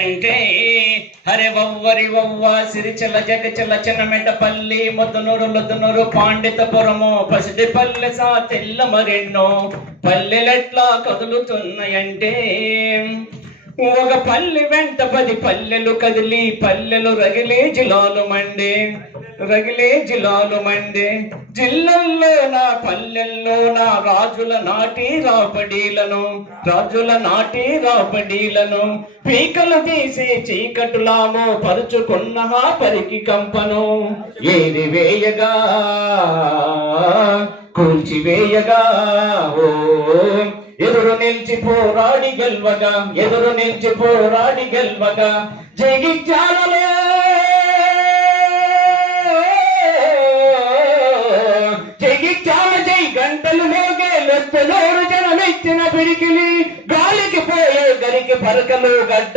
అంటే హరే ఒవ్వరి ఒవ్వ సిరిచల జగచల చిన్నమెటపల్లి మొద్దునూరు లొద్దునూరు పాండితపురము పసిడి పల్లె సా తెల్ల మరెన్నో పల్లెలెట్లా కదులుతున్నాయంటే ఒక పల్లె వెంట పది పల్లెలు కదిలి పల్లెలు రగిలే జిలాలు మండే. రగిలే జిలాలు మండే. జిల్లల్లో నా పల్లెల్లో నా రాజుల నాటి రాబడీలను రాజుల నాటి రాబడీలను పీకలు తీసి చీకటులామో పరుచుకున్న పరికి కంపను. ఏది వేయగా కూల్చివేయగా ఓ ఎదురు నిలిచి పోరాడి గెల్వగా ఎదురు నిలిచి పోరాడి గెల్వగా జగిత్యాలలో. జగిత్యాల జై గంటలు మోగే లొత్తలోరు జనమిచ్చిన పిడికిలి గాలికి పోయే గరికి పరకలు గడ్డ